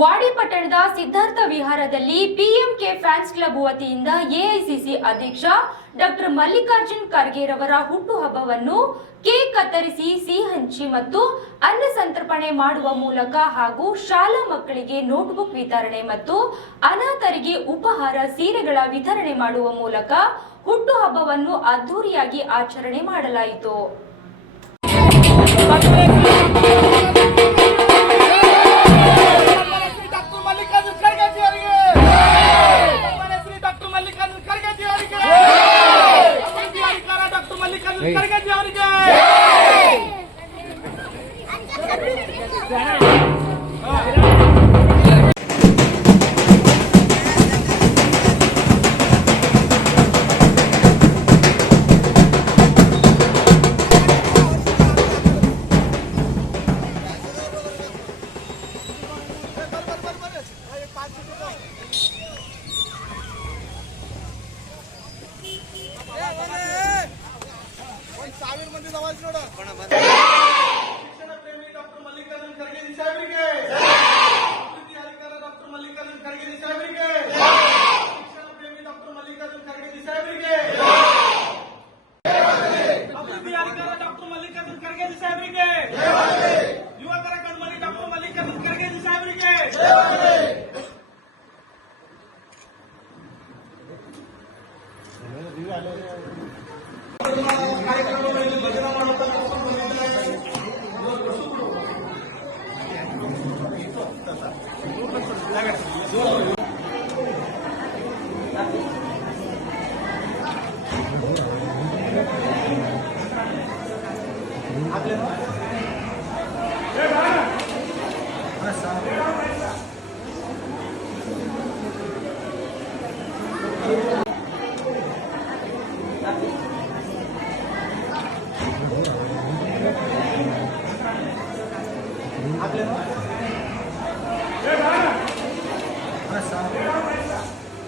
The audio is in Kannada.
ವಾಡಿ ಪಟ್ಟಣದ ಸಿದ್ಧಾರ್ಥ ವಿಹಾರದಲ್ಲಿ ಪಿಎಂಕೆ ಫ್ಯಾನ್ಸ್ ಕ್ಲಬ್ ವತಿಯಿಂದ ಎಐಸಿಸಿ ಅಧ್ಯಕ್ಷ ಡಾಕ್ಟರ್ ಮಲ್ಲಿಕಾರ್ಜುನ್ ಖರ್ಗೆ ರವರ ಹುಟ್ಟುಹಬ್ಬವನ್ನು ಕೇಕ್ ಕತ್ತರಿಸಿ ಸಿಹಿ ಹಂಚಿ ಮತ್ತು ಅನ್ನ ಸಂತರ್ಪಣೆ ಮಾಡುವ ಮೂಲಕ ಹಾಗೂ ಶಾಲಾ ಮಕ್ಕಳಿಗೆ ನೋಟ್ಬುಕ್ ವಿತರಣೆ ಮತ್ತು ಅನಾಥರಿಗೆ ಉಪಹಾರ ಸೀರೆಗಳ ವಿತರಣೆ ಮಾಡುವ ಮೂಲಕ ಹುಟ್ಟುಹಬ್ಬವನ್ನು ಅದ್ದೂರಿಯಾಗಿ ಆಚರಣೆ ಮಾಡಲಾಯಿತು. ಶಿಕ್ಷಣ ಪ್ರೇಮಿ ಡಾಕ್ಟರ್ ಮಲ್ಲಿಕಾರ್ಜುನ್ ಖರ್ಗೆ ಸಾಹೇಬರಿಗೆ, ಅಭಿವೃದ್ಧಿ ಅಧಿಕಾರ ಡಾಕ್ಟರ್ ಮಲ್ಲಿಕಾರ್ಜುನ್ ಖರ್ಗೆ ಸಾಹೇಬರಿಗೆ, ಶಿಕ್ಷಣ ಪ್ರೇಮಿ ಡಾಕ್ಟರ್ ಮಲ್ಲಿಕಾರ್ಜುನ್ ಖರ್ಗೆ ಸಾಹೇಬರಿಗೆ, ಅಭಿವೃದ್ಧಿ ಅಧಿಕಾರ ಡಾಕ್ಟರ್ ಮಲ್ಲಿಕಾರ್ಜುನ್ ಖರ್ಗೆ ಸಾಹೇಬರಿಗೆ, ಯುವಕರ ಕಣ್ಮಣಿ ಡಾಕ್ಟರ್ ಮಲ್ಲಿಕಾರ್ಜುನ್ ಖರ್ಗೆ ಸಾಹೇಬರಿಗೆ. ಕಾರ್ಯಕ್ರಮಗಳಲ್ಲಿ ಭಜನೆ ಮಾಡುತ್ತಾ